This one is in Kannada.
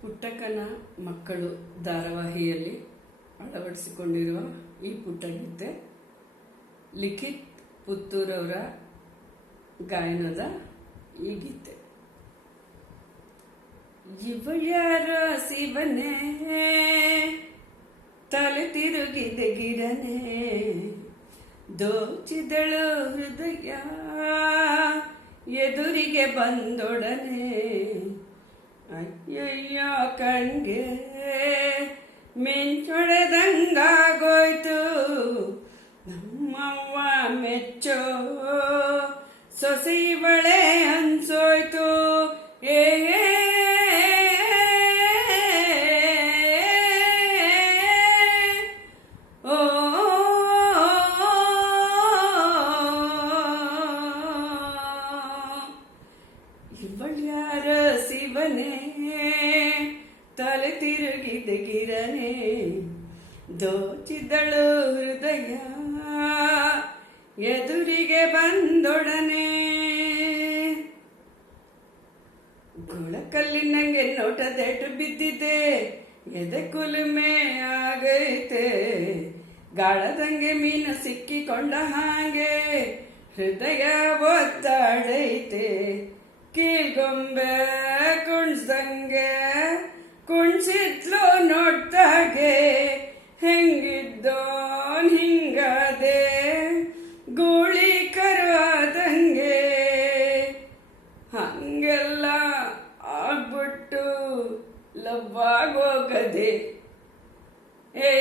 ಪುಟ್ಟಕ್ಕನ ಮಕ್ಕಳು ಧಾರಾವಾಹಿಯಲ್ಲಿ ಅಳವಡಿಸಿಕೊಂಡಿರುವ ಈ ಪುಟ್ಟ ಗೀತೆ ಲಿಖಿತ್ ಪುತ್ತೂರವರ ಗಾಯನದ ಈ ಗೀತೆ. ಇವಳ್ಯಾರ ಶಿವನೇ ತಲೆ ತಿರುಗಿದೆ ಗಿರನೆ, ದೋಚಿದಳು ಹೃದಯ ಎದುರಿಗೆ ಬಂದೊಡನೆ. ಅಯ್ಯಯ್ಯ ಕಣ್ಗೆ ಮಿಂಚೊಡೆದಂಗಾಗೋಯ್ತು, ನಮ್ಮವ್ವ ಮೆಚ್ಚೋ ಸೊಸೆ ಇವಳೆ ಅನ್ಸೋಯ್ತು. ಏ ಓ ಇವಳ್ಯಾರ ಶಿವನೇ ತಲೆ ತಿರುಗಿದೆ ಗಿರನೆ, ದೋಚಿದಳು ಹೃದಯ ಎದುರಿಗೆ ಬಂದೊಡನೆ. ಗುಳಕಲ್ಲಿನಂಗೆ ನೋಟದೇಟು ಬಿದ್ದಿದೆ, ಎದೆ ಕುಲುಮೆ ಆಗೈತೆ. ಗಾಳದಂಗೆ ಮೀನು ಸಿಕ್ಕಿಕೊಂಡ ಹಾಗೆ ಹೃದಯ ಒತ್ತಾಡೈತೆ. ಕೀಳ್ಗೊಂಬೆ ಕುಣ್ಸಂಗೆ ಕುಣ್ಸಿದ್ಲು ನೋಡ್ತಾಗೆ, ಹೆಂಗಿದ್ದೋನ್ ಹಿಂಗಾದೆ ಗೂಳಿ ಕರುವಾದಂಗೆ. ಹಂಗೆಲ್ಲ ಆಗ್ಬಿಟ್ಟು ಲವ್ವಾಗೋಗದೆ. ಏ